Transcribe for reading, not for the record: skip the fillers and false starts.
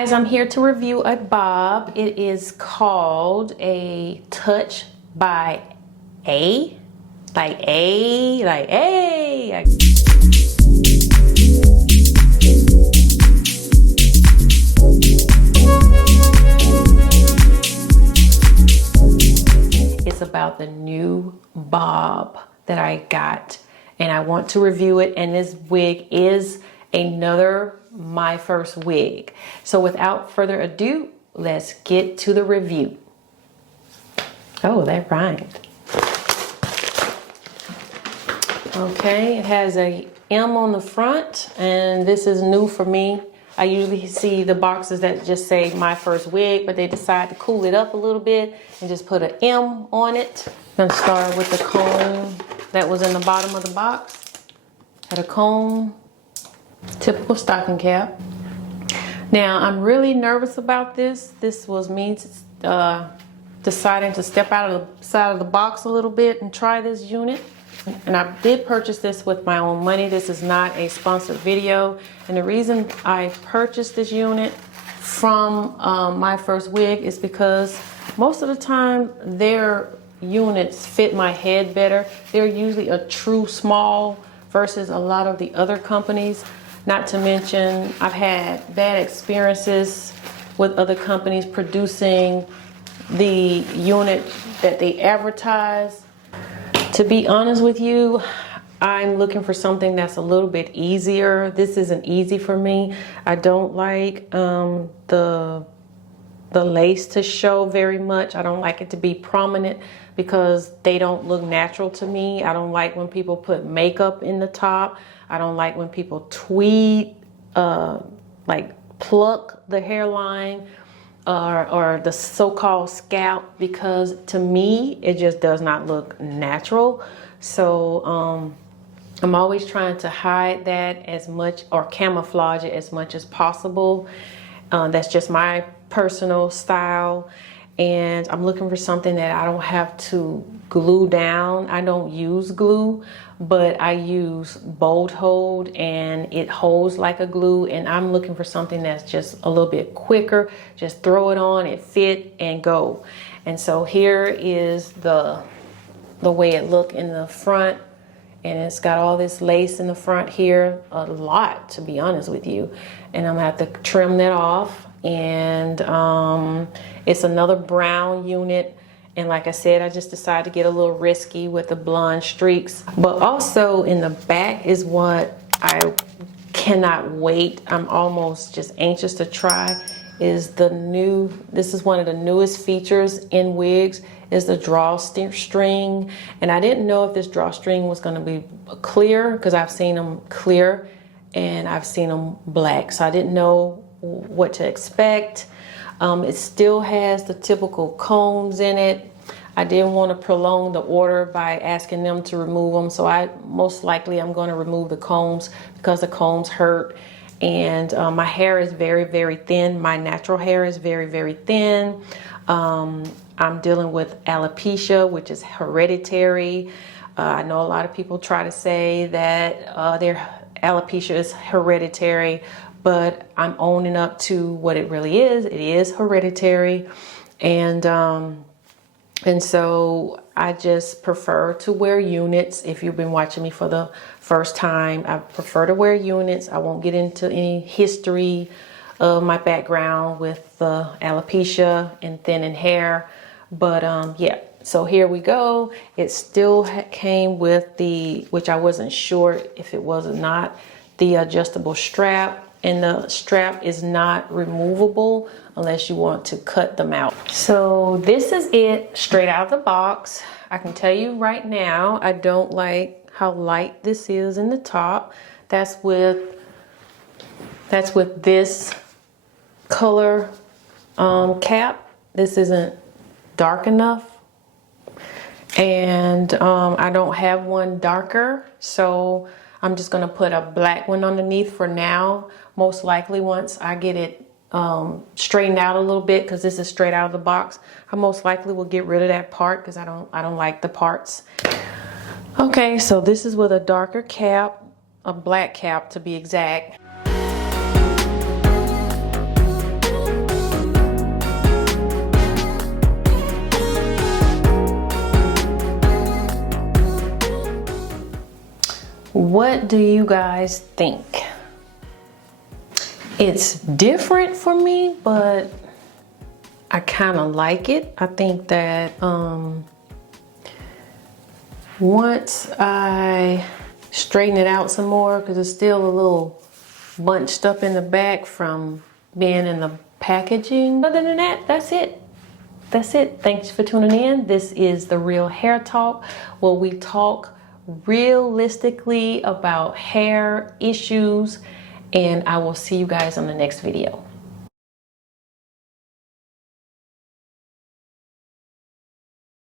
guys, I'm here to review a bob. It is called a Touch by A. Like A. It's about the new bob that I got, and I want to review it. And this wig is another my first wig. So without further ado, let's get to the review. Oh, that rhymed. Okay, it has a M on the front, and this is new for me. I usually see the boxes that just say my first wig, but they decide to cool it up a little bit and just put an M on it. I'm gonna start with the comb that was in the bottom of the box. Had a comb, typical stocking cap. Now I'm really nervous about this. This was me deciding to step out of the side of the box a little bit and try this unit. And I did purchase this with my own money. This is not a sponsored video. And the reason I purchased this unit from my first wig is because most of the time their units fit my head better. They're usually a true small versus a lot of the other companies. Not to mention, I've had bad experiences with other companies producing the unit that they advertise. To be honest with you, I'm looking for something that's a little bit easier. This isn't easy for me. I don't like the lace to show very much. I don't like it to be prominent because they don't look natural to me. I don't like when people put makeup in the top. I don't like when people tweed, like pluck the hairline or the so-called scalp, because to me, it just does not look natural. So I'm always trying to hide that as much, or camouflage it as much as possible. That's just my personal style. And I'm looking for something that I don't have to glue down. I don't use glue, but I use Bold Hold, and it holds like a glue. And I'm looking for something that's just a little bit quicker. Just throw it on, it fit, and go. And so here is the way it looked in the front. And it's got all this lace in the front here, a lot, to be honest with you. And I'm gonna have to trim that off. And it's another brown unit. And like I said, I just decided to get a little risky with the blonde streaks. But also in the back is what I cannot wait. I'm almost just anxious to try, is this is one of the newest features in wigs, is the drawstring. And I didn't know if this drawstring was gonna be clear, because I've seen them clear and I've seen them black. So I didn't know what to expect. It still has the typical combs in it. I didn't want to prolong the order by asking them to remove them, so most likely I'm going to remove the combs because the combs hurt. And my hair is very, very thin. My natural hair is very, very thin. I'm dealing with alopecia, which is hereditary. I know a lot of people try to say that their alopecia is hereditary, but I'm owning up to what it really is. It is hereditary. And so I just prefer to wear units. If you've been watching me for the first time, I prefer to wear units. I won't get into any history of my background with alopecia and thinning hair. But yeah, so here we go. It still came with which I wasn't sure if it was or not, the adjustable strap. And the strap is not removable unless you want to cut them out. So this is it straight out of the box. I can tell you right now, I don't like how light this is in the top. That's with this color cap. This isn't dark enough. And I don't have one darker, so I'm just gonna put a black one underneath for now. Most likely once I get it straightened out a little bit, because this is straight out of the box, I most likely will get rid of that part because I don't like the parts. Okay, so this is with a darker cap, a black cap to be exact. What do you guys think? It's different for me, but I kind of like it. I think that once I straighten it out some more, because it's still a little bunched up in the back from being in the packaging. Other than that, that's it. That's it. Thanks for tuning in. This is The Real Hair Talk, where we talk realistically about hair issues, and I will see you guys on the next video.